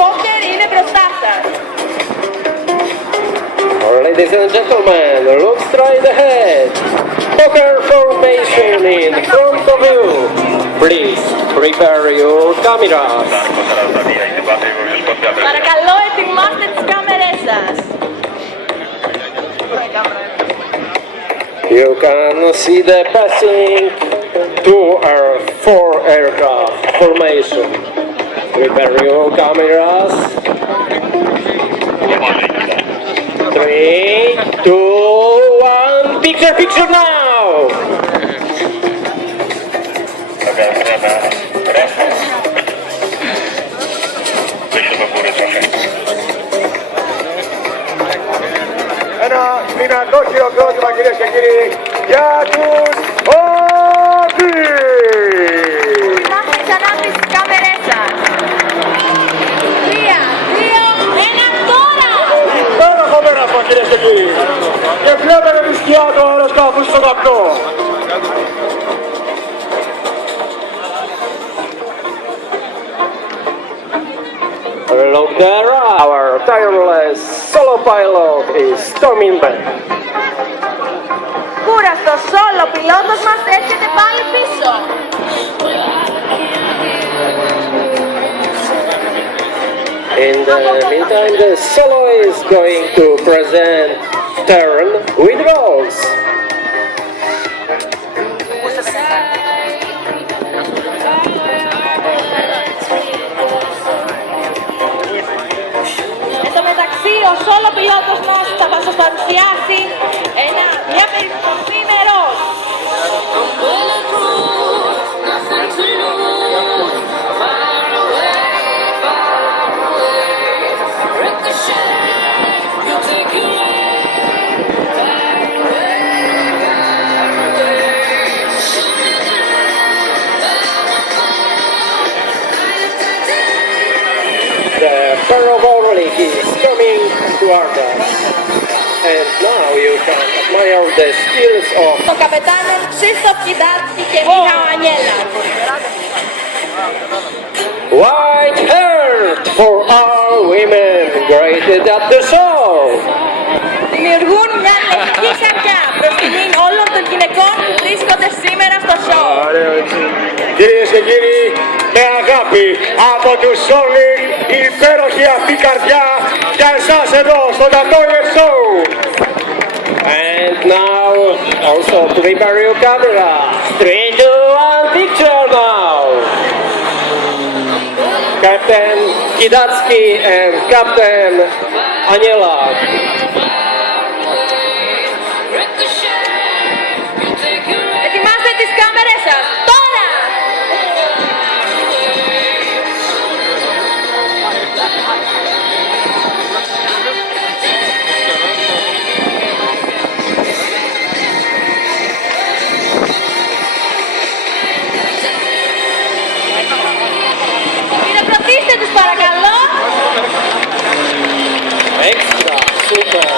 Poker είναι μπροστά σας. Ladies and gentlemen, look straight ahead. Poker formation in front of you. Please prepare your cameras. Παρακαλώ, ετοιμάστε τις κάμερες σας. You can see the passing 4 aircraft formation. Prepare your cameras. 3, 2, 1, picture now! Ένα δυνατό χειροκρότημα, κυρίες και κύριοι, για τους Orlik! Κοιτάξτε ξανά τις κάμερες σας. 3, 2, 1, τώρα! Πέραχο πέρασμα, κυρίες και κύριοι, και βλέπετε τη σκιά του αεροσκάφου στον καπνό. Look there, our tireless solo pilot is coming back. Κούραστος solo πιλότος μας έρχεται πάλι πίσω. In the meantime, the solo is going to present turn with rolls. Εν τω μεταξύ, ο solo πιλότος μας θα μας παρουσιάσει μια περιστροφή νερός. The pair of Orlik is coming toward us. And now you can admire the skills of Το καπετάνων Krzysztof Kidacki και Michał Aniela. white hair for our women graded at the show. Δημιουργούν μια λευκή καρδιά προς τιμήν όλων των γυναικών που βρίσκονται σήμερα στο show. Κυρίες και κύριοι, με αγάπη από τους Orlik, η υπέροχη αυτή καρδιά για εσάς εδώ στο Athens Air Show. And now also prepare your camera. 3, 2, 1, picture now. Captain Kidacki and Captain Aniela. Ετοιμάστε τις κάμερες σας, τώρα! Χειροκροτήστε τους παρακαλώ! Extra, super.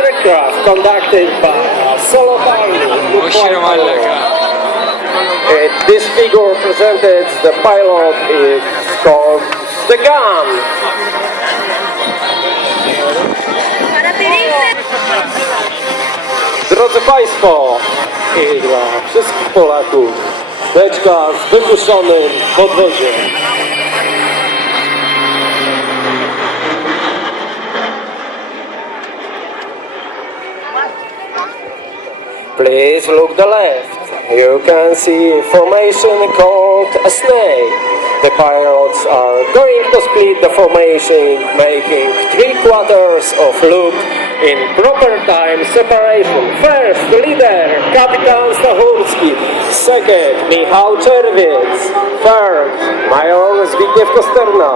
Aircraft conducted by solo pilot. This figure presented the pilot is called the gun. Παρατηρήστε! Drodzy Państwo, i dla wszystkich Polaków, beczka z wymuszonym podwoziem. Please look the left. You can see formation called a snake. The pilots are going to split the formation, making 3/4 of loop in proper time separation. First, leader, Kapitan Stachurski. Second, Michał Czerwiec. Third, Major Zbigniew Kosterna.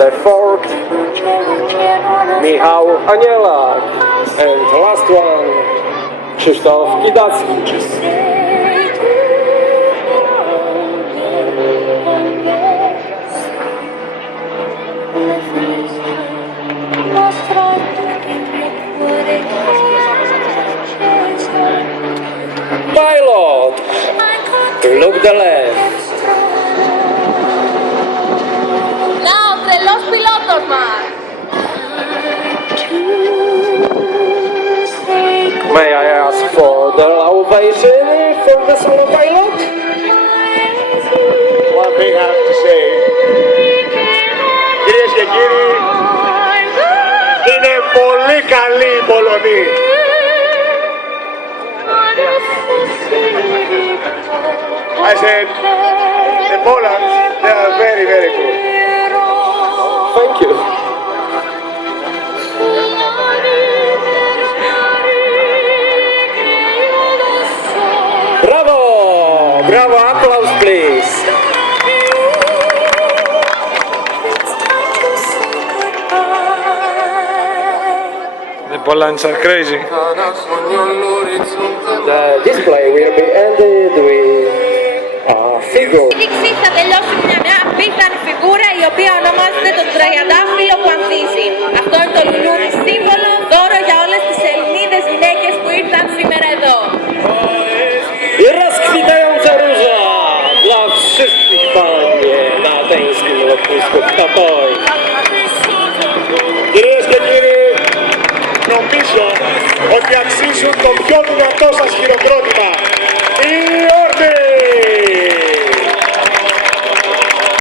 The fourth, Michał Aniela. And last one, Krzysztof Kidacki. Nostro look the left. Να, ο τρελός πιλότος μας. May I ask for the ovation from the solo pilot? What they have to say. Κυρίες και κύριοι, είναι πολύ καλή η Πολωνή. I said, the Polands, they are very, very good. Thank you. Bravo! Bravo, applause please. The Polands are crazy. The display will be ended with a figure. Η δείξη θα τελειώσει με μια απίθανη φιγούρα η οποία ονομάζεται το τριαντάφυλλο που ανθίζει. Αυτό είναι το λουλούδι σύμβολο, δώρο για όλες τις Ελληνίδες γυναίκες που ήρθαν σήμερα εδώ. I rozkwitająca róża dla wszystkich pań na ateńskim lotnisku Katowic. Κυρίες και κύριοι, νομίζω ότι αξίζουν το πιο δυνατό σας χειροκρότημα.